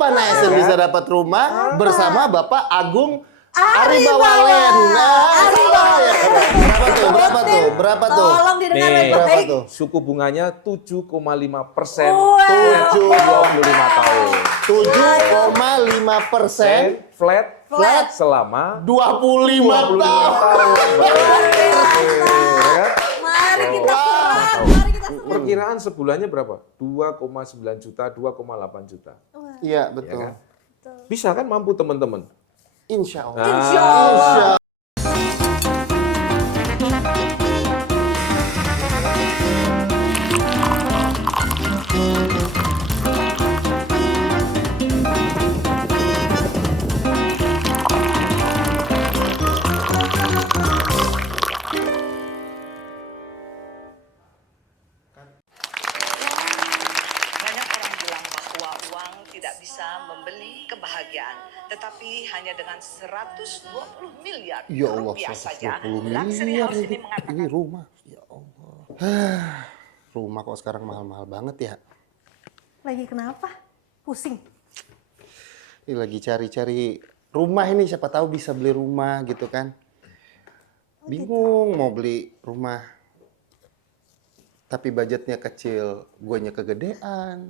Kapan ASN bisa dapat rumah bersama Bapak Agung Aribawalen? Nah, salah ya. Berapa tuh? Tolong didengar Nih, Berapa baik-baik. tuh? Suku bunganya 7,5%. Wow. 25 tahun. 7,5% Flat selama 25 tahun. Mari kita serang, mari kita serang. Perkiraan sebulannya berapa? 2,9 juta, 2,8 juta. Iya, Ya betul. kan? Bisa kan mampu teman-teman? Insya Allah. Insya Allah. Banyak orang bilang bahwa uang tidak bisa membeli kebahagiaan, tetapi hanya dengan 120 miliar Ya Allah, rupiah saja. 120 Luxury miliar House ini mengatakan ini rumah. Ya Allah. Rumah kok sekarang mahal-mahal banget ya. Lagi kenapa? Pusing. Ini lagi cari-cari rumah ini, siapa tahu bisa beli rumah gitu kan. Bingung mau beli rumah. Tapi budgetnya kecil, guanya kegedean.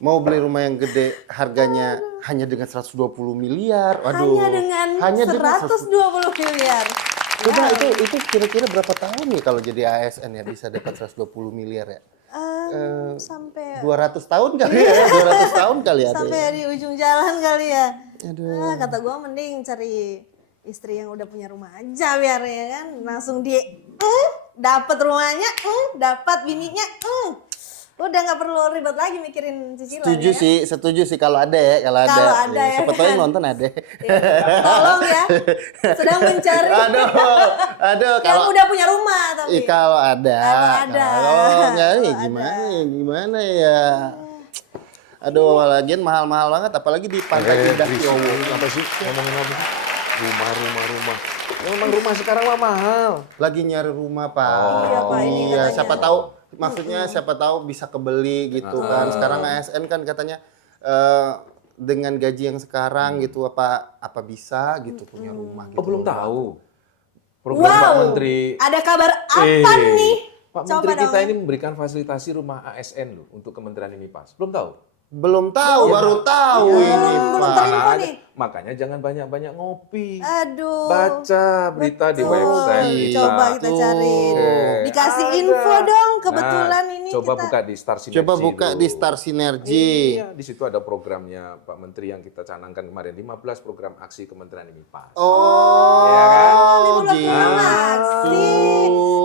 Mau beli rumah yang gede, harganya hanya dengan 120 miliar. Waduh. Hanya dengan 120 miliar. Coba itu kira-kira berapa tahun nih kalau jadi ASN ya bisa dapat 120 miliar ya? Sampai 200 tahun kali ya, 200 tahun kali ada sampai ya. di ujung jalan kali ya. Aduh. Kata gua mending cari istri yang udah punya rumah aja biar ya kan langsung dapat rumahnya, dapat bininya, udah nggak perlu ribet lagi mikirin cicilan. Setuju sih kalau ada ya, kalau ada. Kalau ada ya Siapa tahu yang kan? nonton ada. Tolong ya, sedang mencari Aduh, yang kalau udah punya rumah tapi. kalau ada. Kalau ada. Kalau enggak nih Kalau gimana ya? Aduh, lagian mahal-mahal banget apalagi di Pantai Indah Yowo. Apa sih? Ngomongin apa sih? Rumah. Memang rumah sekarang mah mahal. Lagi nyari rumah, Pak. Iya, Pak, ini Iya, katanya. siapa tahu maksudnya siapa tahu bisa kebeli gitu kan. Sekarang ASN kan katanya dengan gaji yang sekarang gitu apa bisa gitu punya rumah gitu. Oh, belum tahu. Program Pak Menteri. Ada kabar apa nih? Pak Coba Menteri kita dong. ini memberikan fasilitasi rumah ASN loh untuk Kementerian MIPAS. Belum tahu? Belum tahu, baru tahu ini, belum Pak. terima nih. Makanya jangan banyak-banyak ngopi. Aduh. Baca berita di Betul. website kita. Coba kita cari. Dikasih info dong. Kebetulan Nah, ini coba kita. buka di Star Sinergi. Coba buka dulu. di Star Sinergi. Iya, di situ ada programnya Pak Menteri yang kita canangkan kemarin, 15 program aksi Kementerian MIPAS. Oh, Iya kan? 15 program aksi.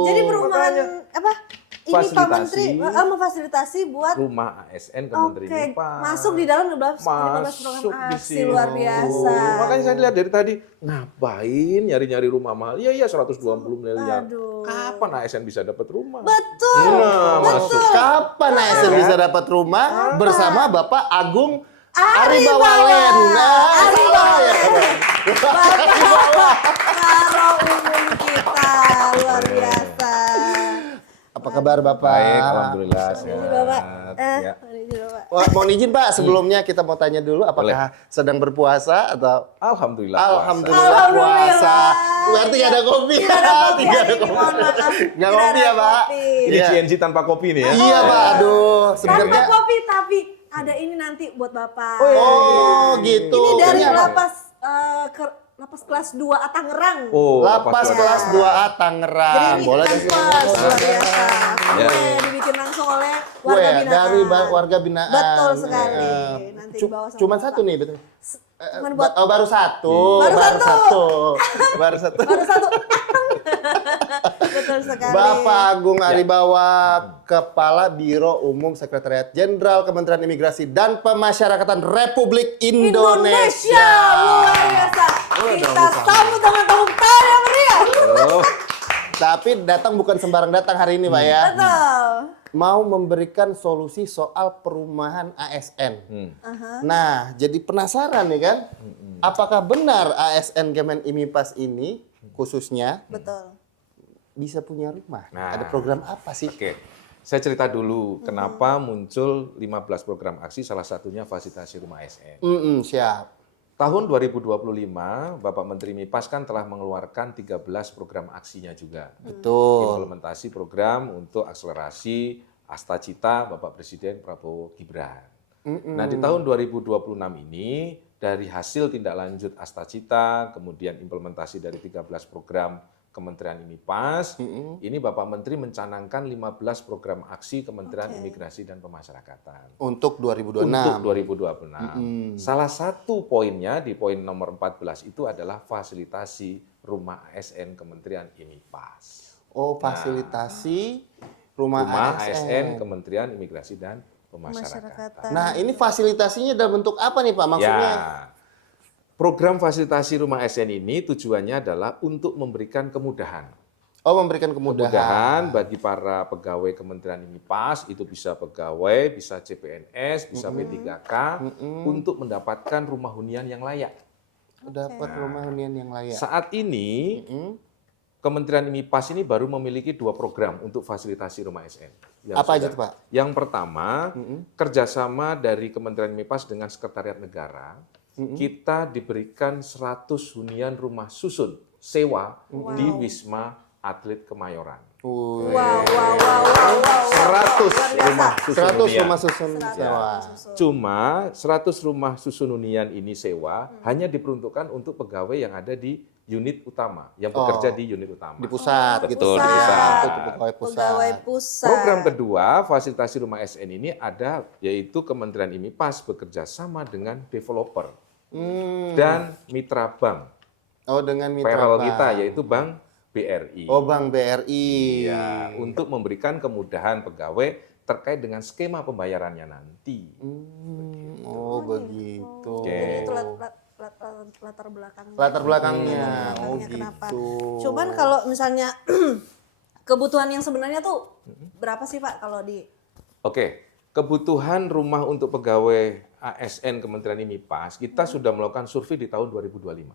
Jadi perumahan apa? Ini Pak Fasilitasi. Menteri memfasilitasi buat Rumah ASN Kementerian oke, MIPAS. masuk di dalam 15 program Masuk di aksi situ. luar biasa. Makanya saya lihat dari tadi, ngapain nyari-nyari rumah mahal? Iya 120 miliar. Aduh. Kapan ASN bisa dapat rumah? Betul. Nah, masuk. Kapan ASN bisa dapat rumah bersama Bapak Agung Aribawalen? Aribawalen. Nah, salah ya. Karo umum kita luar biasa. Apa kabar Bapak? Baik, alhamdulillah Ini sehat. Bapak. Ya. Ini Bapak. Wah, mohon izin Pak, sebelumnya kita mau tanya dulu apakah sedang berpuasa atau Alhamdulillah. puasa. Alhamdulillah puasa. Berarti nggak ada kopi. Tidak ada kopi Tidak hari ada ini, kopi. mohon maaf. Nggak Tidak kopi ada ya Pak? kopi. Ini Iya. CNC tanpa kopi nih ya. Iya Pak, aduh. Tanpa Sebenarnya. kopi tapi ada ini nanti buat Bapak. Oh gitu. Ini dari apa? lapas lapas kelas 2 A Tangerang. Oh, Lapas kelas 2A Tangerang. Jadi ini Boleh transfer kasih luar biasa. Ya. Kue dibikin langsung oleh Kue warga binaan. dari warga binaan. Betul sekali. Eh, Nanti cu- dibawa sama Cuman Bapak. satu nih betul. Cuman buat Oh baru satu. Baru satu. Baru satu. baru satu. Betul sekali. Bapak Agung Aribawa, Kepala Biro Umum Sekretariat Jenderal Kementerian Imigrasi dan Pemasyarakatan Republik Indonesia. Luar biasa. Kita sambut dengan tepuk tangan yang meriah. Oh, Tapi datang bukan sembarang datang hari ini Pak ya. Betul. Mau memberikan solusi soal perumahan ASN. Nah, jadi penasaran nih kan, apakah benar ASN Kemen IMIPAS ini khususnya Betul. bisa punya rumah? Nah. Ada program apa sih? Oke. Saya cerita dulu kenapa muncul 15 program aksi, salah satunya fasilitasi rumah ASN. Siap. Tahun 2025, Bapak Menteri MIPAS kan telah mengeluarkan 13 program aksinya juga. Betul. Implementasi program untuk akselerasi Asta Cita Bapak Presiden Prabowo Gibran. Nah, di tahun 2026 ini, dari hasil tindak lanjut Asta Cita, kemudian implementasi dari 13 program Kementerian MIPAS, ini Bapak Menteri mencanangkan 15 program aksi Kementerian Imigrasi dan Pemasyarakatan. Untuk 2026. Untuk 2026. Salah satu poinnya di poin nomor 14 itu adalah fasilitasi rumah ASN Kementerian MIPAS. Oh, fasilitasi rumah ASN Kementerian Imigrasi dan Pemasyarakatan. Nah, ini fasilitasinya dalam bentuk apa nih Pak maksudnya? Ya, program fasilitasi rumah ASN ini tujuannya adalah untuk memberikan kemudahan. Oh, memberikan kemudahan. Bagi para pegawai Kementerian MIPAS, itu bisa pegawai, bisa CPNS, bisa P3K, untuk mendapatkan rumah hunian yang layak. Dapat rumah hunian yang layak. Saat ini, Kementerian MIPAS ini baru memiliki 2 program untuk fasilitasi rumah ASN. Apa aja tuh Pak? Yang pertama, kerjasama dari Kementerian MIPAS dengan Sekretariat Negara, kita diberikan 100 hunian rumah susun sewa di Wisma Atlet Kemayoran. Wow. 100 rumah susun 100 hunian. rumah susun sewa. Cuma 100 rumah susun hunian ini sewa hanya diperuntukkan untuk pegawai yang ada di unit utama, yang bekerja di unit utama. Di pusat gitu. Betul, di pusat. Itu pegawai pusat. Pegawai pusat. Program kedua, fasilitasi rumah ASN ini ada, yaitu Kementerian MIPAS bekerja sama dengan developer dan mitra bank. Oh, dengan mitra Payroll bank. kita, yaitu Bank BRI. Oh, Bank BRI. Ya, untuk memberikan kemudahan pegawai terkait dengan skema pembayarannya nanti. Oh, begitu. Oke. Itu latar belakang. Latar belakangnya. Oh, kenapa. gitu. Cuman kalau misalnya kebutuhan yang sebenarnya tuh berapa sih Pak kalau di Oke, kebutuhan rumah untuk pegawai ASN Kementerian MIPAS, kita sudah melakukan survei di tahun 2025.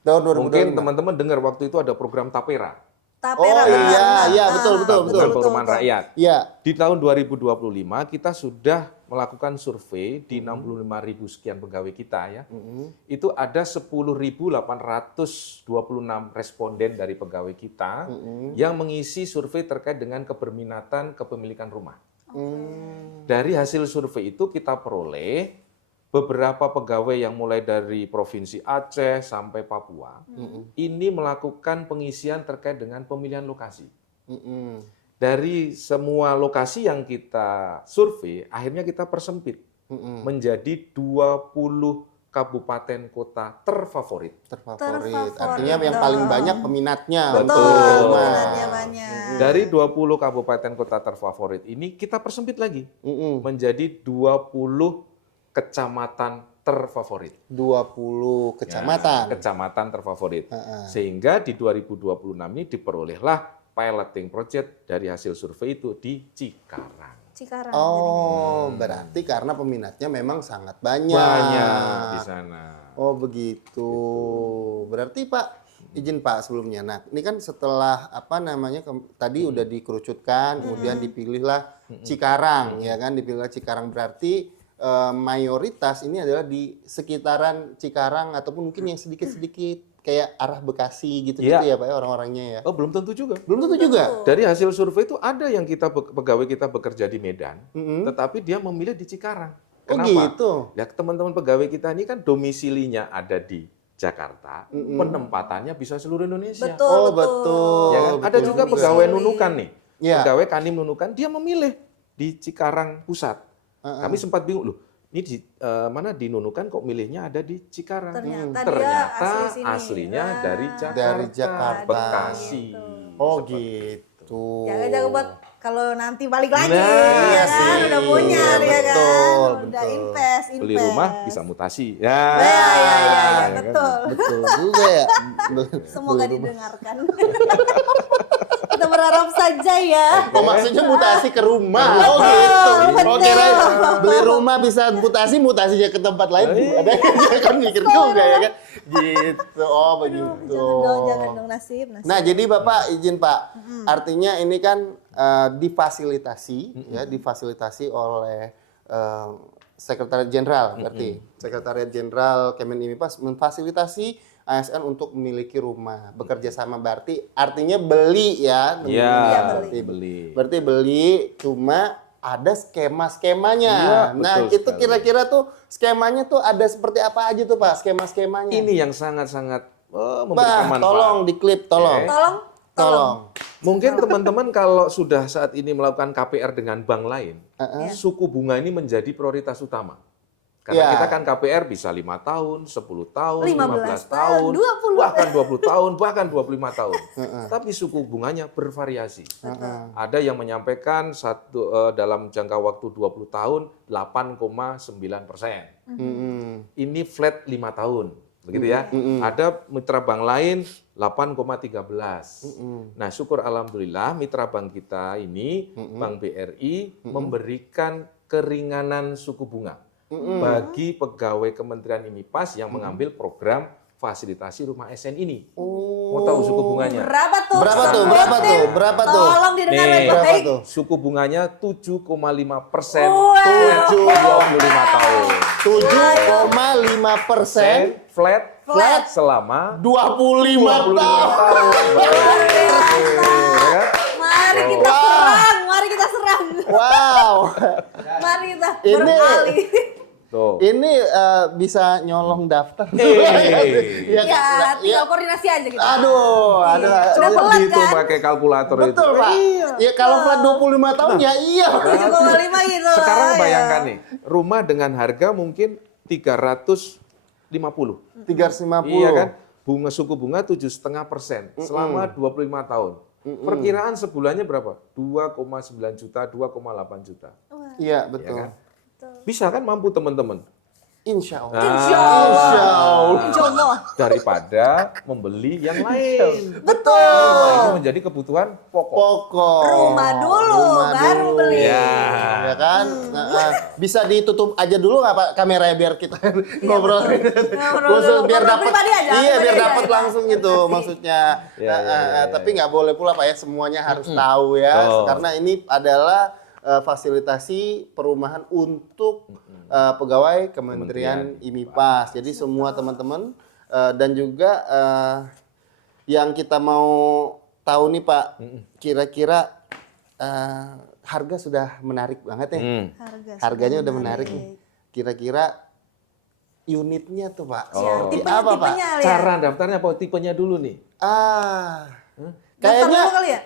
Tahun 2025. Mungkin teman-teman dengar waktu itu ada program Tapera. Tapera? Oh iya, betul. Tabungan Perumahan Rakyat. Iya. Di tahun 2025 kita sudah melakukan survei di 65.000 sekian pegawai kita ya. Itu ada 10.826 responden dari pegawai kita yang mengisi survei terkait dengan keberminatan kepemilikan rumah. Dari hasil survei itu kita peroleh beberapa pegawai yang mulai dari Provinsi Aceh sampai Papua ini melakukan pengisian terkait dengan pemilihan lokasi. Dari semua lokasi yang kita survei, akhirnya kita persempit menjadi 20 kabupaten kota terfavorit. Terfavorit. Artinya yang paling banyak peminatnya. Betul, Nah. peminatnya banyak. Dari 20 kabupaten kota terfavorit ini kita persempit lagi menjadi 20 kecamatan terfavorit. 20 kecamatan. Ya, kecamatan terfavorit. Sehingga di 2026 ini diperolehlah piloting project dari hasil survei itu di Cikarang. Cikarang. Oh, berarti karena peminatnya memang sangat banyak. Banyak di sana. Oh, begitu. Berarti Pak, izin Pak sebelumnya. Nah, ini kan setelah tadi udah dikerucutkan, kemudian dipilihlah Cikarang, ya kan? Dipilihlah Cikarang berarti mayoritas ini adalah di sekitaran Cikarang ataupun mungkin yang sedikit-sedikit kayak arah Bekasi gitu-gitu ya Pak ya orang-orangnya ya. Oh, belum tentu juga. Belum tentu juga. Dari hasil survei itu ada yang pegawai kita bekerja di Medan, tetapi dia memilih di Cikarang. Oh, Kenapa? gitu. Ya teman-teman pegawai kita ini kan domisilinya ada di Jakarta, penempatannya bisa seluruh Indonesia. Betul, Oh, betul. Ya kan? Ada juga pegawai Nunukan nih, Ya. pegawai Kandim Nunukan, dia memilih di Cikarang Pusat. Kami sempat bingung loh, ini di mana di Nunukan kok milihnya ada di Cikarang? Ternyata dia Ternyata asli sini. aslinya dari Jakarta, Dari Jakarta. Bekasi. Oh, gitu. Jaga-jaga buat kalau nanti balik lagi, Nah, ya iya kan? sih. Udah punya, Iya, ya kan? betul, Udah betul. invest. Beli rumah bisa mutasi. Ya, Ya, kan? betul. Betul juga ya. Semoga didengarkan. Kita berharap saja ya. Oh, maksudnya mutasi ke rumah. Betul, Oh gitu. betul. Oh kira beli rumah bisa mutasinya ke tempat lain. Ada kan mikir juga ya kan. Gitu. Oh begitu. Jangan dong nasib. Nah, jadi Bapak izin Pak. Artinya ini kan difasilitasi oleh Sekretariat Jenderal berarti. Sekretariat Jenderal Kemenimipas memfasilitasi ASN untuk memiliki rumah. Bekerja sama berarti artinya beli ya. Iya, Iya, beli. Berarti beli cuma ada skema-skemanya. Iya, Nah, betul itu sekali. kira-kira tuh skemanya tuh ada seperti apa aja tuh Pak, skema-skemanya? Ini yang sangat-sangat memberikan Bah, manfaat. tolong diklip, tolong. Oke. Tolong. Mungkin teman-teman kalau sudah saat ini melakukan KPR dengan bank lain, suku bunga ini menjadi prioritas utama. Karena Ya. kita kan KPR bisa 5 tahun, 10 tahun, 15 15 tahun, 20. bahkan 20 tahun, bahkan 25 tahun. Tapi suku bunganya bervariasi. Ada yang menyampaikan dalam jangka waktu 20 tahun 8,9%. Ini flat 5 tahun. Begitu ya. Ada mitra bank lain 8,13. Nah, syukur alhamdulillah mitra bank kita ini Bank BRI memberikan keringanan suku bunga bagi pegawai Kementerian IMIPAS yang mengambil program fasilitasi rumah ASN ini. Mau tahu suku bunganya? Berapa tuh? Berapa tuh? Tolong didengar Nih, baik-baik. Berapa tuh? Suku bunganya 7,5% Wow. flat 25 tahun. 7,5% Flat selama 25 tahun. tahun. Ya. Mari kita serang, mari kita serang. Wow. Mari kita Ini- berkali. Tuh. Ini bisa nyolong daftar. Ya, tinggal koordinasi aja gitu. Aduh. Udah pelat Itu kan? pakai kalkulator itu. Betul, Pak. Ya kalau flat 25 tahun ya iya. 7,5 gitu. Sekarang lah, bayangkan ya. nih, rumah dengan harga mungkin 350. 350. Iya kan? Suku bunga 7,5% selama 25 tahun. Perkiraan sebulannya berapa? 2,9 juta, 2,8 juta. Iya, Ya betul. kan? Bisa kan mampu teman-teman? Insya Allah. Insya Allah. Insya Allah. Daripada membeli yang lain. Betul. Rumah ini menjadi kebutuhan pokok. Pokok. Rumah dulu, baru beli. Ya. Ya kan? Bisa ditutup aja dulu nggak Pak kameranya biar kita ngobrol. Khusus biar Ngobrol dapat. pribadi aja, Iya, biar pribadi dapat aja. langsung gitu maksudnya. Ya. Tapi nggak boleh pula Pak ya semuanya harus tahu ya. Betul. Karena ini adalah fasilitasi perumahan untuk pegawai Kementerian IMIPAS. Jadi semua teman-teman dan juga yang kita mau tahu nih Pak, kira-kira harga sudah menarik banget ya. Harganya udah menarik nih. Kira-kira unitnya tuh Pak. Oh. Seperti Tipenya, apa Pak? tipenya ya. Cara daftarnya apa? Tipenya dulu nih. Daftar dulu Kayaknya kali ya?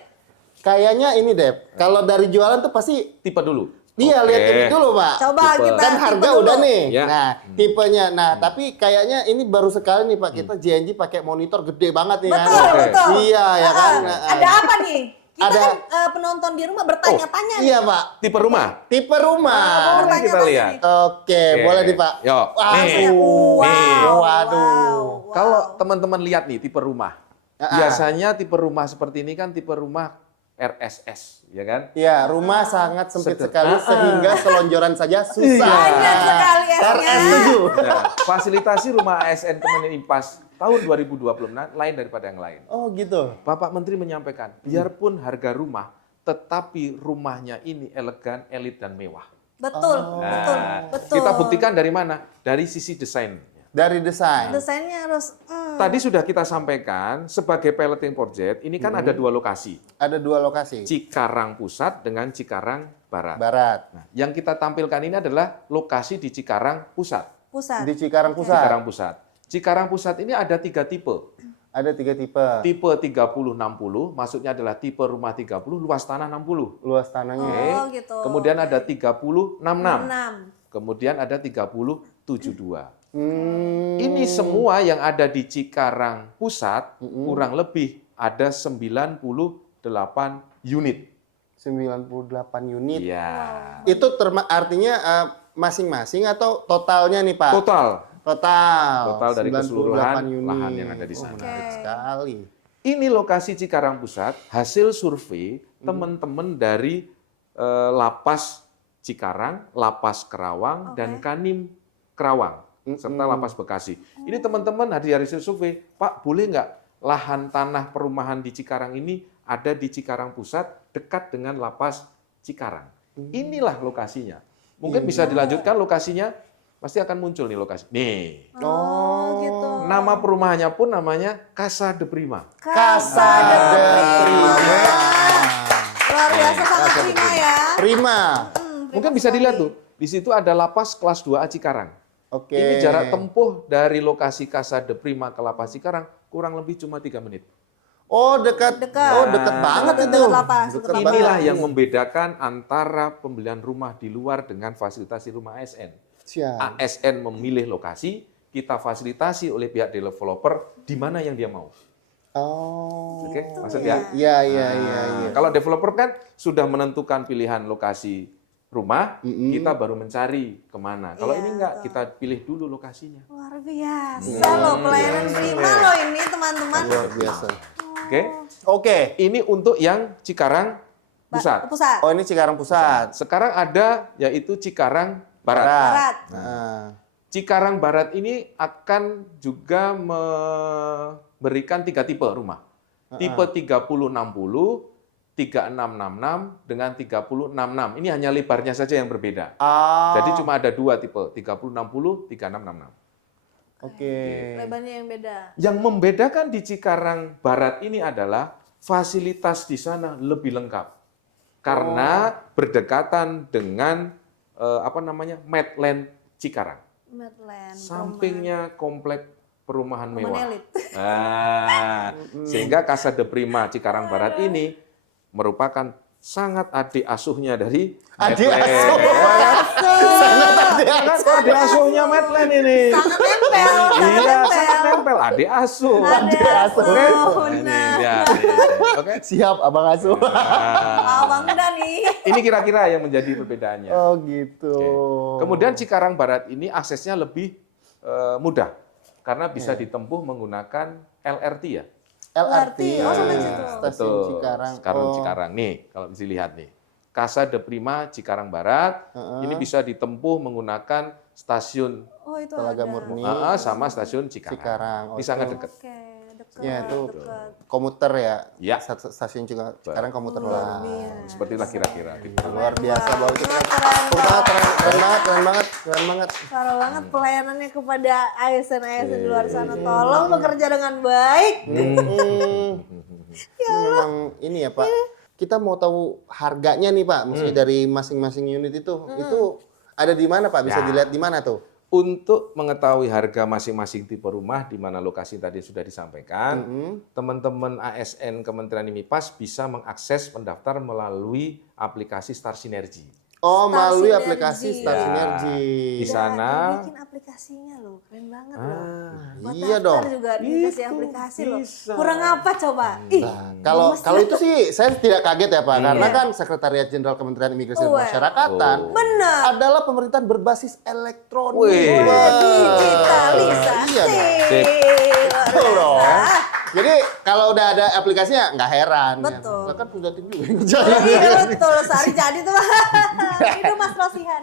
kayaknya ini Dep. Kalau dari jualan tuh pasti Tipe dulu. iya Oke. lihat ini dulu Pak. Coba Tipe. kita Kan tipe harga dulu. udah nih. Ya. Nah, tipenya. Nah, tapi kayaknya ini baru sekali nih Pak kita JNJ pakai monitor gede banget nih kan. Betul, Oke. betul. Iya ya kan. Ada apa nih? Kita Ada- kan penonton di rumah bertanya-tanya nih. Iya Pak. Tipe rumah. Tipe rumah. Mari kita Bertanya-tanya lihat. nih. Oke, boleh nih Pak. Yuk. Nih. Wow. Waduh. wow. Kalau teman-teman lihat nih tipe rumah. Biasanya tipe rumah seperti ini kan tipe rumah RSS, ya kan? Iya, rumah sangat sempit sekali Sederhana. sehingga selonjoran saja susah. Banyak sekali S-nya. RS setuju. Nah, fasilitasi rumah ASN Kementerian IMIPAS tahun 2020 lain daripada yang lain. Oh gitu. Bapak Menteri menyampaikan, biarpun harga rumah, tetapi rumahnya ini elegan, elit, dan mewah. Betul, betul, Nah, betul. kita buktikan dari mana? Dari sisi desain. Dari desain. Desainnya harus Tadi sudah kita sampaikan, sebagai piloting project, ini kan ada 2 lokasi. Ada 2 lokasi. Cikarang Pusat dengan Cikarang Barat. Barat. Nah, yang kita tampilkan ini adalah lokasi di Cikarang Pusat. pusat. Di Cikarang Pusat. Cikarang Pusat. Cikarang Pusat ini ada 3 tipe. Ada 3 tipe. Tipe 30-60, maksudnya adalah tipe rumah 30, luas tanah 60. Luas tanahnya. Oke. Oh, gitu. Kemudian ada 30-66. 6. Kemudian ada 30-72. Hmm. Ini semua yang ada di Cikarang Pusat, kurang lebih ada 98 unit. 98 unit. Iya. Itu artinya masing-masing atau totalnya nih Pak? Total. Total. Total dari 98 keseluruhan unit. lahan yang ada di sana. Oh, menarik sekali. Ini lokasi Cikarang Pusat, hasil survei teman-teman dari Lapas Cikarang, Lapas Kerawang, dan Kanim Kerawang, serta Lapas Bekasi. Ini teman-teman dari hasil survei, Pak boleh nggak lahan tanah perumahan di Cikarang ini ada di Cikarang Pusat, dekat dengan Lapas Cikarang. Inilah lokasinya. Mungkin bisa dilanjutkan lokasinya, pasti akan muncul nih lokasi. Nih, Oh, gitu. nama perumahannya pun namanya Casa de Prima. Casa de Prima. Luar biasa sangat prima ya. Prima. Mungkin bisa dilihat tuh, di situ ada lapas kelas 2A Cikarang. Oke. Ini jarak tempuh dari lokasi Casa de Prima ke Lapas Cikarang kurang lebih cuma 3 menit. Oh, dekat. Dekat. Oh, dekat banget itu. Dekat lapas, Dekat dekat banget. Inilah yang membedakan antara pembelian rumah di luar dengan fasilitasi rumah ASN. Siap. ASN memilih lokasi, kita fasilitasi oleh pihak developer di mana yang dia mau. Oh. Oke, maksudnya? Iya, iya, iya, iya. Kalau developer kan sudah menentukan pilihan lokasi rumah, kita baru mencari kemana. Kalau Iya, ini enggak, kita pilih dulu lokasinya. Luar biasa loh pelayanan prima loh ini teman-teman. Luar biasa. Oke? Oke. Ini untuk yang Cikarang Pusat. Pusat. Oh, ini Cikarang Pusat. Sekarang ada yaitu Cikarang Barat. Barat. Nah. Cikarang Barat ini akan juga memberikan 3 tipe rumah. Tipe 3060, 3666 dengan 3066. Ini hanya lebarnya saja yang berbeda. Jadi cuma ada 2 tipe, 3060, 3666. Oke. Lebarnya yang beda. Yang membedakan di Cikarang Barat ini adalah fasilitas di sana lebih lengkap. Karena berdekatan dengan Medland Cikarang. Medland. Sampingnya komplek perumahan Perumahan mewah. elit. Nah, sehingga Casa de Prima Cikarang Barat ini merupakan sangat adik asuhnya dari Adik Medland. asuh. Adik asuhnya Medland ini. Sangat nempel. Iya, sangat nempel. Adik asuh. Adik asuh. Oke? Ini Nah. dia. Oke. Siap, Abang Asuh. Abang udah nih. Ini kira-kira yang menjadi perbedaannya. Oh, gitu. Oke. Kemudian Cikarang Barat ini aksesnya lebih mudah karena bisa ditempuh menggunakan LRT ya. LRT. Oh, sampai situ. Stasiun Cikarang. Sekarang Oh. Cikarang nih, kalau bisa lihat nih. Casa de Prima Cikarang Barat ini bisa ditempuh menggunakan stasiun Oh, itu Telaga ada. Murni. sama stasiun Cikarang. Cikarang. Oh, Ini sangat itu. dekat. Oke, dekat. Ya, itu dekat. komuter ya. Ya. Stasiun juga Cikarang komuter lah. Sepertilah kira-kira. Gitu. Luar biasa banget itu. Keren, Keren banget, keren banget, keren banget. Parah banget pelayanannya kepada ASN-ASN di luar sana. Tolong bekerja dengan baik. Memang ini ya Pak, kita mau tahu harganya nih Pak, maksudnya dari masing-masing unit itu ada di mana Pak? Bisa Ya. dilihat di mana tuh? Untuk mengetahui harga masing-masing tipe rumah di mana lokasi tadi sudah disampaikan, teman-teman ASN Kementerian MIPAS bisa mengakses pendaftar melalui aplikasi Star Sinergi. Oh, Star melalui Sinergi. aplikasi Star Ya. Sinergi. Di sana. Bikin aplikasinya loh, keren banget loh. Buat Iya daftar dong. juga dikasih Itu aplikasi loh. bisa. Kurang apa coba? Ih, Kalau itu sih saya tidak kaget ya Pak, karena kan Sekretariat Jenderal Kementerian Imigrasi dan Wah. Pemasyarakatan bener. adalah pemerintahan berbasis elektronik. Wih. Pak. Digitalisasi. Iya dong. Sip. Luar Betul dong. biasa. Jadi kalau udah ada aplikasinya nggak heran. Betul. Ya. Kan sudah tim juga yang ngerjain. Iya betul, sehari jadi tuh. Itu Mas Rosihan.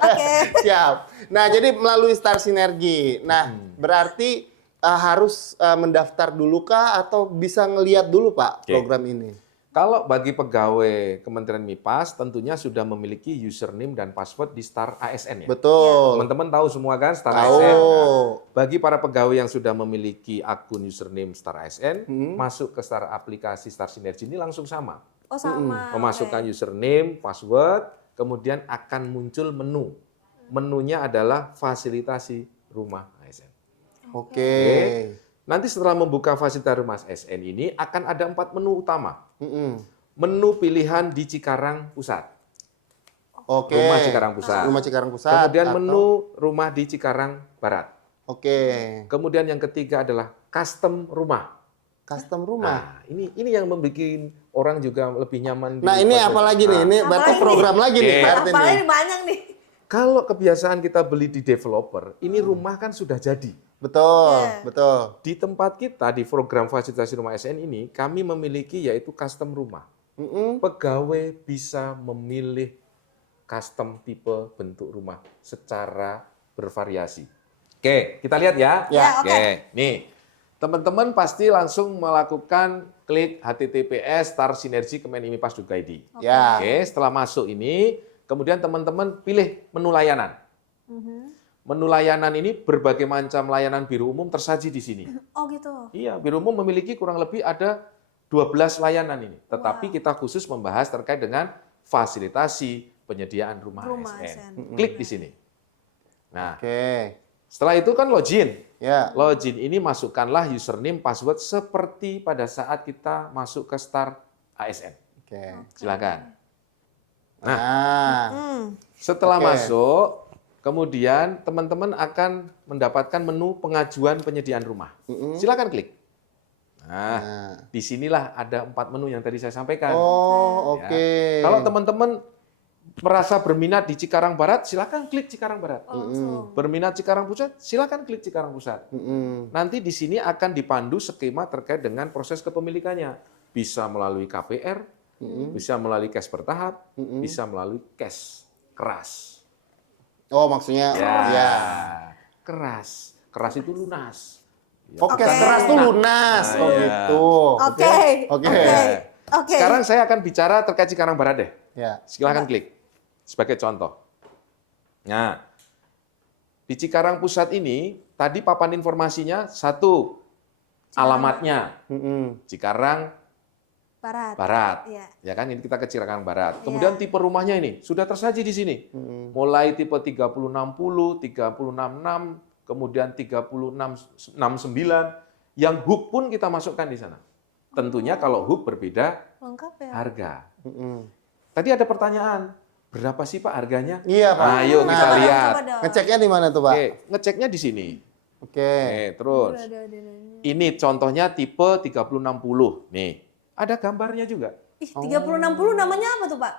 Oke. Siap. Nah, jadi melalui Star Sinergi. Nah, berarti harus mendaftar dulu kah atau bisa ngelihat dulu Pak Oke. program ini? Kalau bagi pegawai Kementerian MIPAS tentunya sudah memiliki username dan password di Star ASN ya. Betul. Teman-teman tahu semua kan Star Tahu. ASN. Nah, bagi para pegawai yang sudah memiliki akun username Star ASN, masuk ke Star aplikasi Star Sinergi ini langsung sama. Oh sama. Memasukkan username, password, kemudian akan muncul menu. Menunya adalah fasilitasi rumah ASN. Oke. Nanti setelah membuka fasilitas rumah ASN ini akan ada 4 menu utama. Mm-mm. Menu pilihan di Cikarang Pusat. Oke. Rumah Cikarang Pusat. Rumah Cikarang Pusat. Kemudian atau- menu rumah di Cikarang Barat. Oke. Kemudian yang ketiga adalah custom rumah. Custom rumah. Nah, ini yang membuat orang juga lebih nyaman. Nah, ini apa lagi nih? Ini berarti Apalagi program lagi nih Oke. berarti Apalagi nih. banyak nih. Kalau kebiasaan kita beli di developer, ini rumah kan sudah jadi. Betul, Iya. betul. Di tempat kita, di program fasilitasi rumah ASN ini, kami memiliki yaitu custom rumah. Pegawai bisa memilih custom tipe bentuk rumah secara bervariasi. Oke, kita lihat ya. Ya, oke. Oke, nih. Teman-teman pasti langsung melakukan klik https://sinergi.kemenimipas.id. Ya. Oke, setelah masuk ini, kemudian teman-teman pilih menu layanan. Menu layanan ini berbagai macam layanan biru umum tersaji di sini. Oh gitu. Iya, biru umum memiliki kurang lebih ada 12 layanan ini. Tetapi kita khusus membahas terkait dengan fasilitasi penyediaan rumah Rumah ASN. ASN. Klik di sini. Nah, Oke. setelah itu kan login. Ya. Login ini masukkanlah username, password seperti pada saat kita masuk ke Start ASN. Oke. Silakan. Nah, Setelah Oke. masuk, kemudian teman-teman akan mendapatkan menu pengajuan penyediaan rumah. Silakan klik. Nah, disinilah ada 4 menu yang tadi saya sampaikan. oh, Ya. oke. Kalau teman-teman merasa berminat di Cikarang Barat, silakan klik Cikarang Barat. Langsung. Berminat Cikarang Pusat, silakan klik Cikarang Pusat. Mm-mm. Nanti di sini akan dipandu skema terkait dengan proses kepemilikannya. Bisa melalui KPR, bisa melalui cash bertahap, bisa melalui cash keras. Oh, maksudnya ya. Keras. Keras itu lunas. Oke, Oke. keras tuh lunas. Nah, Oh, iya. gitu. Oke. Oke. Oke. Sekarang saya akan bicara terkait Cikarang Barat deh. Ya. Silahkan klik sebagai contoh. Nah, di Cikarang Pusat ini tadi papan informasinya satu alamatnya Mm-mm. Cikarang Barat. Barat. Iya. Ya kan ini kita ke Cikarang Barat. Kemudian tipe rumahnya ini sudah tersaji di sini. Mulai tipe 3060, 3066, kemudian 3069 yang hook pun kita masukkan di sana. Tentunya kalau hook berbeda Lengkap ya. harga. Mm-mm. Tadi ada pertanyaan, berapa sih Pak harganya? Iya, Pak. Ayo kita Nah, lihat. Coba dong. Ngeceknya di mana tuh, Pak? Oke, ngeceknya di sini. Oke. Oke, terus. Ini contohnya tipe 3060. Nih, ada gambarnya juga. Ih, 3060 namanya apa tuh, Pak?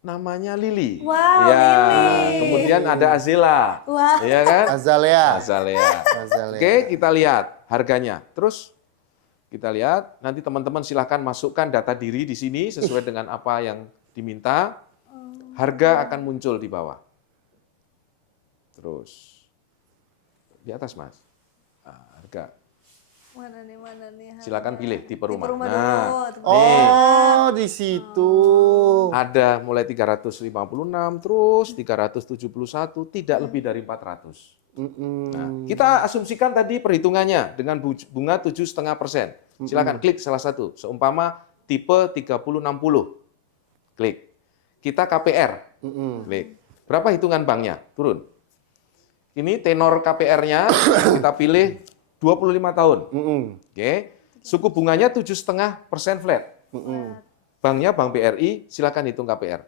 Namanya Lili. Wow, ya, Lili. kemudian ada Azela. Wah. Iya kan? Azalea. Azalea. Azalea. Oke, kita lihat harganya. Terus kita lihat, nanti teman-teman silahkan masukkan data diri di sini sesuai dengan apa yang diminta. Harga akan muncul di bawah. Terus di atas, Mas. Nah, harga. Mana nih? Silakan pilih tipe rumah. Tipe rumah Nah, dulu. Oh, di situ. ada mulai 356, terus 371, tidak lebih dari 400. Mm-mm. Nah, kita asumsikan tadi perhitungannya dengan bunga 7,5%. Silakan klik salah satu. Seumpama tipe 3060. Klik. Kita KPR. Klik. Berapa hitungan banknya? Turun. Ini tenor KPR-nya kita pilih 25 tahun. Mm-mm. Oke. Suku bunganya 7,5% flat. Banknya Bank BRI, silakan hitung KPR.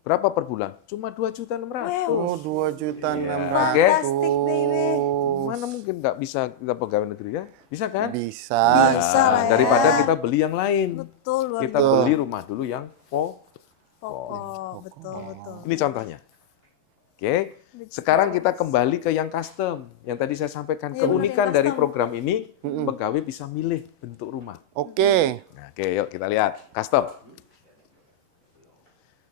Berapa per bulan? Cuma 2.600.000. Oh, 2.600.000. Oke. Fantastic, baby. Mana mungkin nggak bisa kita pegawai negeri ya? Bisa kan? Bisa. Bisa lah ya. Daripada kita beli yang lain. Betul, luar Kita beli rumah dulu yang pokok. Betul. Ini contohnya. Oke. Sekarang kita kembali ke yang custom. Yang tadi saya sampaikan. Iya, Keunikan benar, yang dari custom. program ini, pegawai bisa milih bentuk rumah. Oke. Nah, oke, yuk kita lihat. Custom.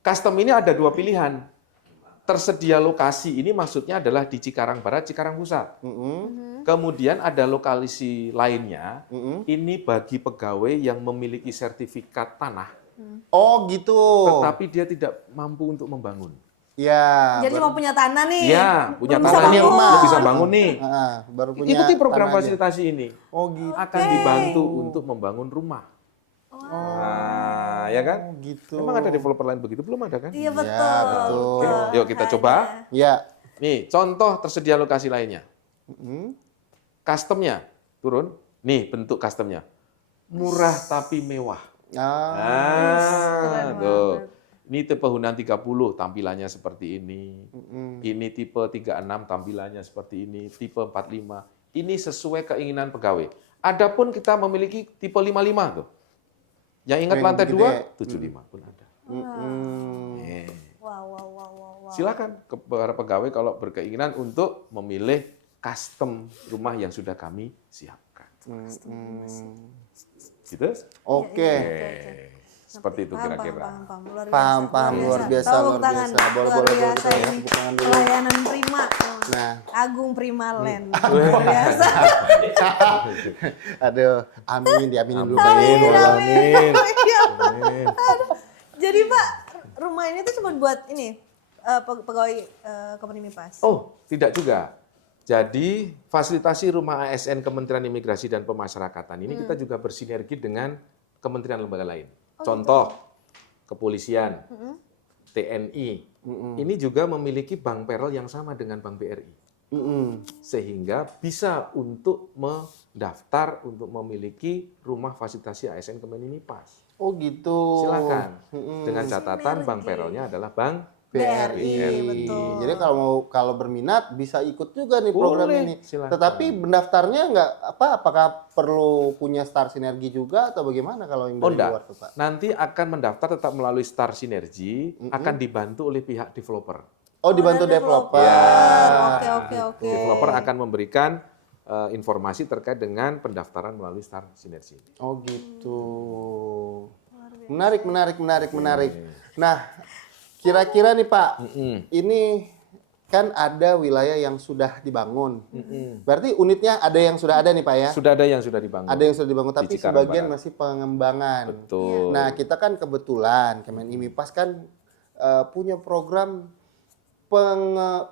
Custom ini ada 2 pilihan. Tersedia lokasi ini maksudnya adalah di Cikarang Barat, Cikarang Pusat. Kemudian ada lokasi lainnya, ini bagi pegawai yang memiliki sertifikat tanah, Oh, gitu. tetapi dia tidak mampu untuk membangun. Ya. Jadi cuma punya tanah nih. Iya, punya Belum bisa tanah nih, bangun. belum bisa bangun nih. Baru punya Ikuti program tanah aja. fasilitasi ini. Oh, gitu. Akan dibantu untuk membangun rumah. Nah, ya kan? Oh, gitu. Memang ada developer lain begitu? Belum ada kan? Iya, betul. Ya, betul. Oke, yuk kita coba. Ya. Nih, contoh tersedia lokasi lainnya. Customnya, turun. Nih, bentuk customnya. Murah tapi mewah. Ah. Tuh. Ini tipe hunian 30, tampilannya seperti ini. Ini tipe 36, tampilannya seperti ini. Tipe 45. Ini sesuai keinginan pegawai. Adapun kita memiliki tipe 55 tuh. Yang ingat Yang lantai gede. 2, 75 pun ada. Wow. Silakan ke para pegawai kalau berkeinginan untuk memilih custom rumah yang sudah kami siapkan. Gitu? Oke. Seperti itu kira-kira. Paham, Luar biasa, luar biasa. Boleh biasa kita ya, ini. tepuk tangan dulu. Pelayanan prima. Nah. Agung Prima Land. Luar biasa. Aduh, amin, diaminin dulu. Amin, Pak. amin. Aduh. Jadi Pak, rumah ini tuh cuma buat ini pegawai Company Mipas. Oh, tidak juga. Jadi fasilitasi rumah ASN Kementerian Imigrasi dan Pemasyarakatan ini kita juga bersinergi dengan kementerian lembaga lain. Contoh, kepolisian, TNI, ini juga memiliki bank perel yang sama dengan Bank BRI. Sehingga bisa untuk mendaftar untuk memiliki rumah fasilitasi ASN Kementerian Mipas. Oh gitu. Silakan. Dengan catatan bank perelnya adalah Bank BRI. betul. Jadi kalau berminat bisa ikut juga nih program Boleh, ini. silakan. Tetapi mendaftarnya apakah perlu punya Star Sinergi juga atau bagaimana kalau yang Oh dari luar enggak, tuh Pak? nanti akan mendaftar tetap melalui Star Sinergi, akan dibantu oleh pihak developer. Oh dibantu developer. Oke. Developer akan memberikan informasi terkait dengan pendaftaran melalui Star Sinergi. Oh gitu. Menarik. Nah, kira-kira nih Pak, ini kan ada wilayah yang sudah dibangun. Berarti unitnya ada yang sudah ada nih Pak ya? Sudah ada yang sudah dibangun. Ada yang sudah dibangun, tapi Cikarang sebagian Barat. masih pengembangan. Betul. Nah, kita kan kebetulan Kemenimipas kan punya program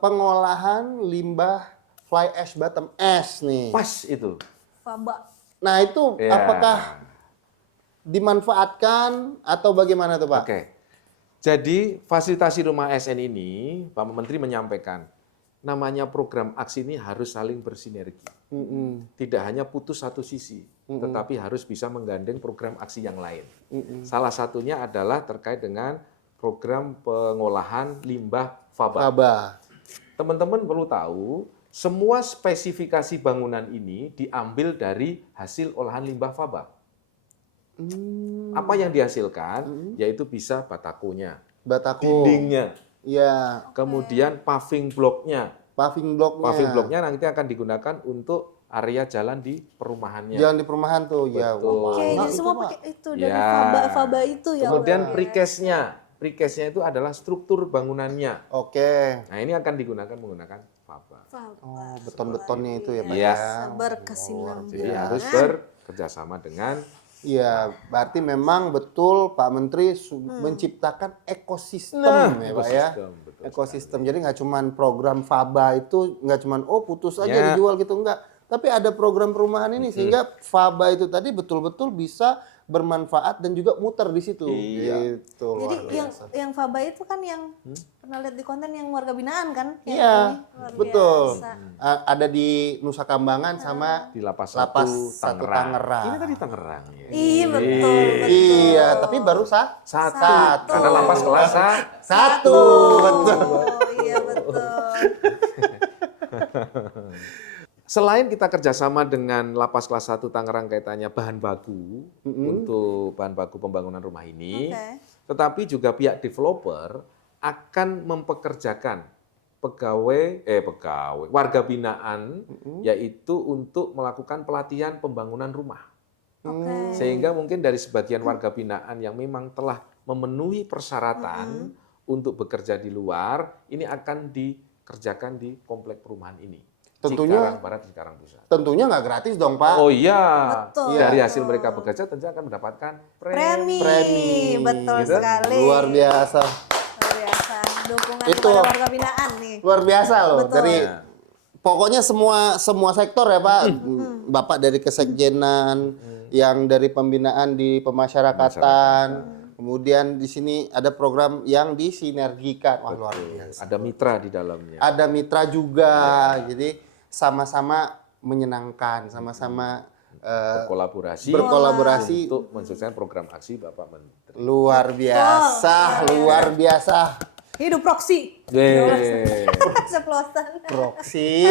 pengolahan limbah fly ash bottom ash nih. Pas itu. Faba. Nah, itu Ya. apakah dimanfaatkan atau bagaimana tuh Pak? Oke. Jadi fasilitasi rumah ASN ini, Pak Menteri menyampaikan, namanya program aksi ini harus saling bersinergi. Tidak hanya putus satu sisi, tetapi harus bisa menggandeng program aksi yang lain. Salah satunya adalah terkait dengan program pengolahan limbah faba. Faba. Teman-teman perlu tahu, semua spesifikasi bangunan ini diambil dari hasil olahan limbah faba. Apa yang dihasilkan? Yaitu bisa batakonya, Batako. dindingnya, Ya, kemudian paving blocknya. paving blocknya. Paving blocknya nanti akan digunakan untuk area jalan di perumahannya. Jalan di perumahan tuh, ya. Betul. Wah, Oke, nah, jadi itu, semua Pak. pakai itu dari Ya. faba itu ya. Kemudian Allah. precast-nya. Precast-nya itu adalah struktur bangunannya. Oke. Nah, ini akan digunakan menggunakan faba. Faba. Oh, beton-betonnya itu ya, Pak. Iya. Berkesinambungan. Jadi harus bekerjasama dengan Iya, berarti memang betul Pak Menteri menciptakan ekosistem ya Pak ya. betul Ekosistem. Jadi nggak cuman program Faba itu nggak cuman putus aja Ya. dijual gitu enggak. Tapi ada program perumahan ini sehingga Faba itu tadi betul-betul bisa bermanfaat dan juga muter di situ. Iya. Gitu. Jadi luar biasa. yang faba itu kan yang pernah lihat di konten yang warga binaan kan? Yang Iya, ini, luar betul. biasa. Ada di Nusa Kambangan sama di Lapas Lapas 1 1 Tangerang. Ini tadi Tangerang ya. Iya betul. Iya, tapi baru Satu. Karena lapas kelas satu. Betul. Oh iya betul. Selain kita kerjasama dengan Lapas kelas 1 Tangerang kaitannya bahan baku untuk bahan baku pembangunan rumah ini, Oke. tetapi juga pihak developer akan mempekerjakan pegawai warga binaan yaitu untuk melakukan pelatihan pembangunan rumah. Oke. Sehingga mungkin dari sebagian warga binaan yang memang telah memenuhi persyaratan untuk bekerja di luar, ini akan dikerjakan di komplek perumahan ini. Tentunya- Cikarang Barat, Cikarang Pusat. Tentunya nggak gratis dong Pak. Oh iya, Betul. dari hasil mereka bekerja tentu akan mendapatkan Premi. Premi. Betul Gitu. sekali. Luar biasa. Luar biasa. Dukungan Itu. kepada warga binaan nih. Luar biasa loh. Betul. Dari pokoknya semua sektor ya Pak. Bapak dari kesekjenan, yang dari pembinaan di pemasyarakatan. Kemudian di sini ada program yang disinergikan. Wah, luar biasa. ada mitra di dalamnya. Ada mitra juga. Jadi sama-sama menyenangkan, sama-sama berkolaborasi. untuk mensukseskan program aksi Bapak Menteri. Luar biasa, luar biasa. Hidup proksi. Yeay. Ceplosan. Proxy.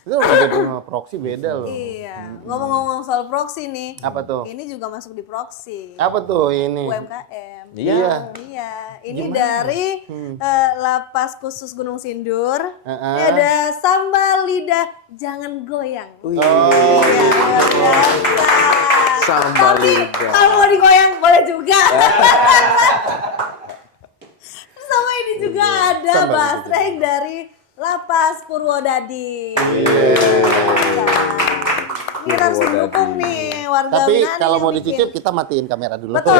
Itu udah jadi nama proxy beda loh. Iya. Ngomong-ngomong soal proksi nih. Apa tuh? Ini juga masuk di proksi. Apa tuh ini? UMKM. Iya. Iya. Ini dari Lapas Khusus Gunung Sindur. Heeh. Ini ada sambal lidah, jangan goyang. Oh. Iya, luar biasa. Sambal Tapi lidah. kalau mau digoyang boleh juga. Sama ini juga ada Sambal basreng dari Lapas Purwodadi. Kita harus mendukung nih warga Tapi Minang kalau yang mau bikin. dicicip kita matiin kamera dulu. Betul.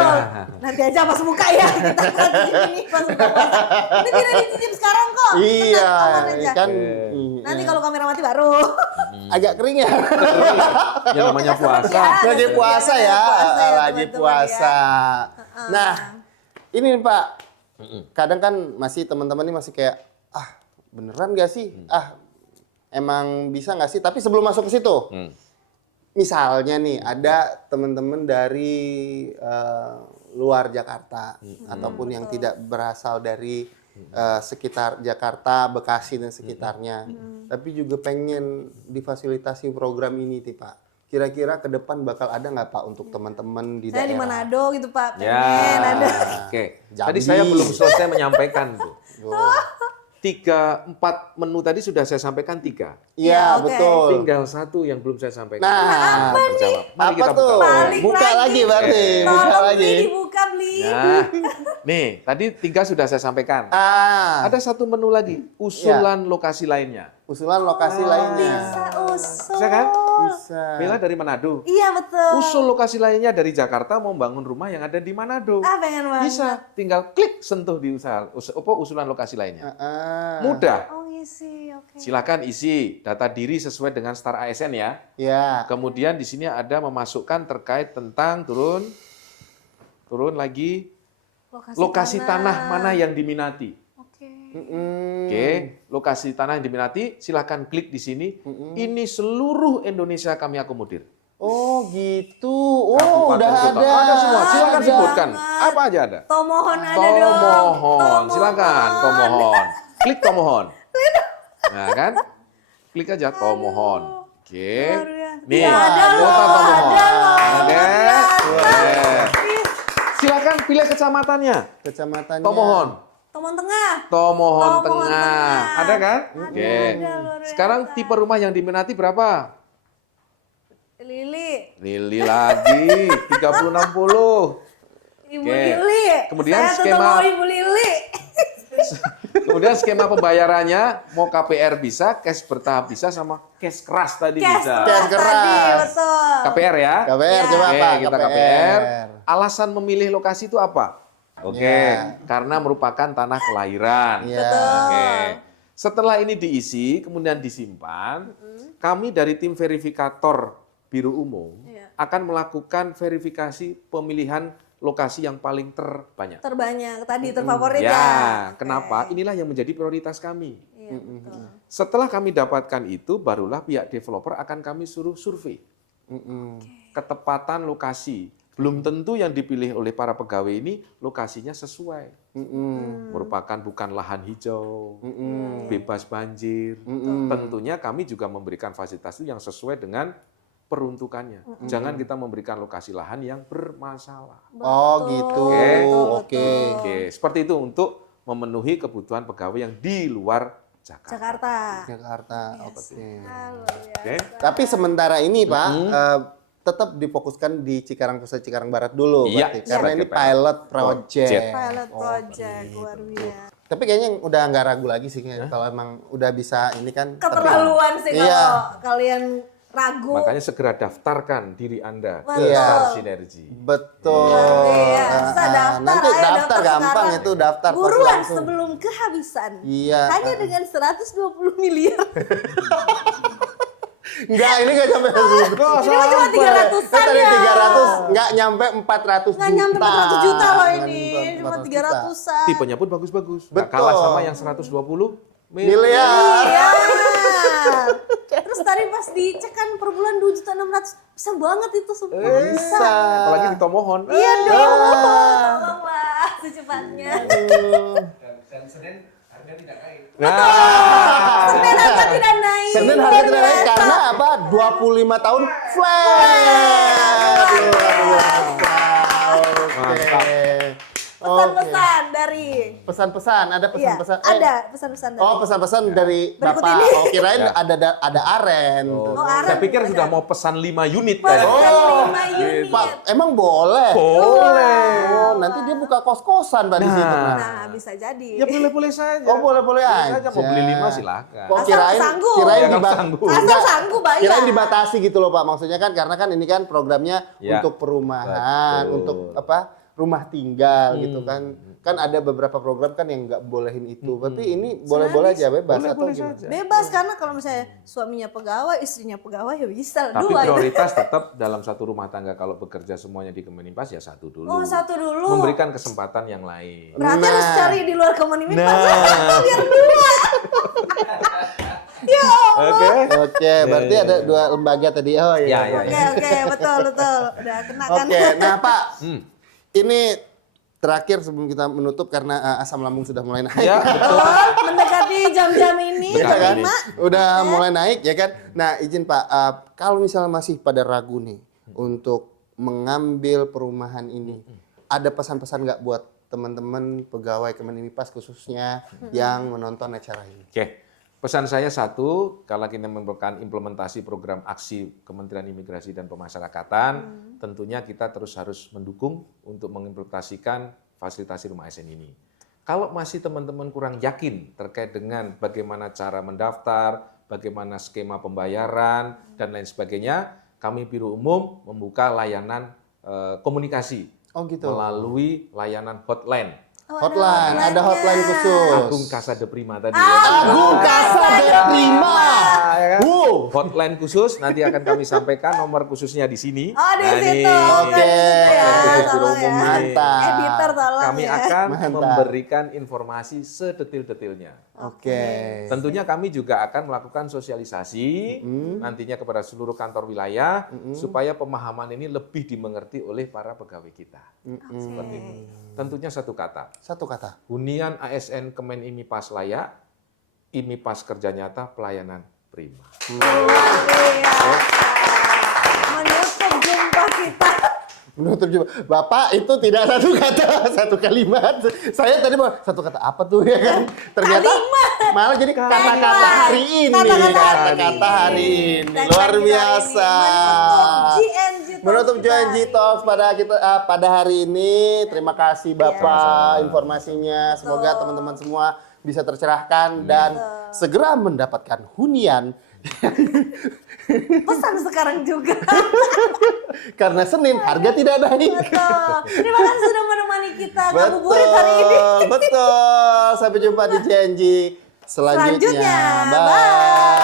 Nanti aja pas buka ya kita ini pas buka puasa. Ini tidak dicicip sekarang kok. Iya, Tenang, aman aja. kan Nanti kalau kamera mati baru. agak kering ya. Yang namanya puasa. Lagi puasa ya, Puasa ya, lagi teman-teman puasa. ya. Nah, ini nih Pak, kadang kan masih teman-teman ini masih kayak, beneran gak sih? Emang bisa gak sih? Tapi sebelum masuk ke situ, misalnya nih ada teman-teman dari luar Jakarta ataupun yang tidak berasal dari sekitar Jakarta, Bekasi dan sekitarnya, tapi juga pengen difasilitasi program ini nih Pak. Kira-kira ke depan bakal ada nggak Pak untuk teman-teman di Saya di daerah? Manado gitu Pak, pengen Ya, ada. oke. Jambi. Tadi saya belum selesai menyampaikan tuh. Oh. 4 menu tadi sudah saya sampaikan 3. Iya, oke. betul. Tinggal 1 yang belum saya sampaikan. Nah, Terjawab. Mari apa kita tuh? buka. Balik Buka lagi berarti, buka Tolong lagi. beli dibuka beli. Nah, nih tadi 3 sudah saya sampaikan. Ada 1 menu lagi, usulan lokasi lainnya. Usulan lokasi lainnya. Bisa usul. Bisa kan? Bisa. Bella dari Manado. Iya betul. Usul lokasi lainnya dari Jakarta mau bangun rumah yang ada di Manado. Pengen banget. Bisa, tinggal klik sentuh di usulan lokasi lainnya. Ah. Mudah. Oh ngisi, oke. Silakan isi data diri sesuai dengan Star ASN ya. Ya. Kemudian di sini ada memasukkan terkait tentang turun lagi lokasi tanah mana yang diminati. Oke. Oke, lokasi tanah yang diminati, silakan klik di sini. Ini seluruh Indonesia kami akomodir. Oh gitu. Oh Kabupaten, udah kota. ada. Ada semua. Silakan Ada. sebutkan. Apa aja ada? Tomohon ada dong. Tomohon, silakan Tomohon. Klik Tomohon. Nah kan, klik aja Tomohon. Oke. Luar biasa. Nih, Ya, ada loh, kota Tomohon. ada loh. Oke. Luar Oke. Ih, Silakan pilih kecamatannya. Kecamatannya. Tomohon. Tomohon Tengah. Tomohon Tomohon Tengah. Tengah. Ada kan? Ada, Oke. ada, luar biasa. Sekarang tipe rumah yang diminati berapa? Lili. Lili lagi 3060. Ibu Oke. Lili. Kemudian Saya tetap skema- mau Ibu Lili. Kemudian skema pembayarannya mau KPR bisa, cash bertahap bisa, sama cash keras tadi Cash bisa. keras keras. tadi, betul. KPR ya. KPR coba Oke, Pak. kita KPR. Alasan memilih lokasi itu apa? Oke, Ya. karena merupakan tanah kelahiran. Iya. Oke. Setelah ini diisi, kemudian disimpan, kami dari tim verifikator Biro Umum Iya. akan melakukan verifikasi pemilihan lokasi yang paling terbanyak. Terbanyak tadi terfavorit ya. Ya, Oke. kenapa? Inilah yang menjadi prioritas kami. Iya, betul. Setelah kami dapatkan itu, barulah pihak developer akan kami suruh survei ketepatan lokasi. Belum tentu yang dipilih oleh para pegawai ini lokasinya sesuai. Merupakan bukan lahan hijau, bebas banjir. Tentunya kami juga memberikan fasilitas itu yang sesuai dengan peruntukannya. Jangan kita memberikan lokasi lahan yang bermasalah. Oh gitu. Oke. Oke. Oke, seperti itu untuk memenuhi kebutuhan pegawai yang di luar Jakarta. Jakarta. Jakarta. Oke. Luar biasa. Oke. Tapi sementara ini Pak tetap difokuskan di Cikarang Pusat, Cikarang Barat dulu, Iya, berarti. Karena ini sebagai pilot project. Pilot project luar biasa. Tapi kayaknya udah nggak ragu lagi sih kalau emang udah bisa ini kan. Keterlaluan sih Iya. kalau kalian ragu. Makanya segera daftarkan diri Anda ke Betul. Star Sinergi. Betul. Iya, bisa daftar. Nanti ayo daftar gampang sekarang. itu daftar pasti Buruan langsung. sebelum kehabisan. Iya. Hanya dengan 120 miliar. Enggak, ini enggak sampai 100. Ini mah cuma 300-an Tadi ya. 300, enggak nyampe 400 juta. Nggak nyampe 400 juta loh ini. Nggak Cuma nyampe 400 juta. 300-an. Tipenya pun bagus-bagus. Nggak Betul. kalah sama yang 120 miliar. Miliar. Iya. Terus tadi pas dicek kan per bulan 2.600.000. Bisa banget itu semua. Bisa. Apalagi di Tomohon. Iya dong. Tolonglah secepatnya. Nah, Senin harga tidak naik. Senin harga tidak naik karena apa? 25 tahun flat. Luar biasa. Oke. Pesan-pesan dari Pesan-pesan, ada pesan-pesan. ada pesan-pesan dari. Oh, pesan-pesan dari Berikut Bapak. ini. Oh, kirain ada aren. Oh, Aren saya pikir ada. sudah mau pesan 5 unit Pesan tadi. Oh, 5 unit. Pak, emang boleh? Boleh. Oh, nanti dia buka kos-kosan Pak di situ. Nah. Nah, bisa jadi. Ya boleh-boleh saja. Oh, boleh-boleh Boleh aja. Mau beli 5 silakan. Kok Asal kirain sanggup. kirain Ya, kalau dibat- sanggup. Asal Enggak, sanggup bayar. kirain dibatasi gitu loh Pak. Maksudnya kan karena kan ini kan programnya Ya. untuk perumahan, Betul. untuk apa? Rumah tinggal gitu kan. Kan ada beberapa program kan yang nggak bolehin itu. Tapi ini boleh-boleh aja bebas atau Boleh-boleh gimana? saja. Bebas karena kalau misalnya suaminya pegawai, istrinya pegawai ya bisa Tapi dua itu. prioritas tetap dalam satu rumah tangga kalau bekerja semuanya di Kemenimpas ya satu dulu. Oh, satu dulu. Memberikan kesempatan yang lain. Berarti harus Nah. cari di luar Kemenimpas Nah. biar dua. Ya Oke. Oke, berarti ada dua lembaga tadi. Oh iya. Ya, Oke, oke, betul, betul. Udah kena kan. Oke, nah Pak, Hmm. ini terakhir sebelum kita menutup karena asam lambung sudah mulai naik. Ya, betul. Oh, mendekati jam-jam ini, Iya kan? Lima. Udah mulai naik ya kan. Nah izin Pak, kalau misalnya masih pada ragu nih untuk mengambil perumahan ini, ada pesan-pesan nggak buat teman-teman pegawai Kemenimpas khususnya yang menonton acara ini? Oke. Pesan saya satu, kalau kita memerlukan implementasi program aksi Kementerian Imigrasi dan Pemasyarakatan, tentunya kita terus harus mendukung untuk mengimplementasikan fasilitasi rumah ASN ini. Kalau masih teman-teman kurang yakin terkait dengan bagaimana cara mendaftar, bagaimana skema pembayaran, dan lain sebagainya, kami Biro Umum membuka layanan komunikasi Oh gitu. melalui layanan hotline. Hotline, ada hotline khusus. Agung Casa de Prima tadi ya. Agung Casa de Prima. Ya kan? Wow. Hotline khusus nanti akan kami sampaikan nomor khususnya di sini. Oh, di situ. Oke. Di situ ya. Oke. Tolong ya. Mantap. Editor tolong Kami ya. akan Mantap. memberikan informasi sedetil-detilnya. Oke. Tentunya kami juga akan melakukan sosialisasi nantinya kepada seluruh kantor wilayah supaya pemahaman ini lebih dimengerti oleh para pegawai kita. Seperti itu. Tentunya satu kata, Satu kata. hunian ASN Kemen IMIPAS layak, IMIPAS kerja nyata, pelayanan prima. Luar biasa. Menutup jumpa kita. Menutup jumpa. Bapak itu tidak satu kata, satu kalimat. Saya tadi mau satu kata apa tuh ya kan? Ternyata malah jadi kata-kata hari ini. Kata-kata hari ini. Tagline Luar kita hari biasa. ini. Menutup GNG Talks pada kita pada hari ini. Terima kasih Bapak informasinya. Semoga teman-teman semua bisa tercerahkan dan segera mendapatkan hunian. Pesan sekarang juga. Karena Senin harga tidak naik. Betul. Terima kasih sudah menemani kita ngabuburit hari ini. Betul. Sampai jumpa di janji selanjutnya. Selanjutnya. Bye.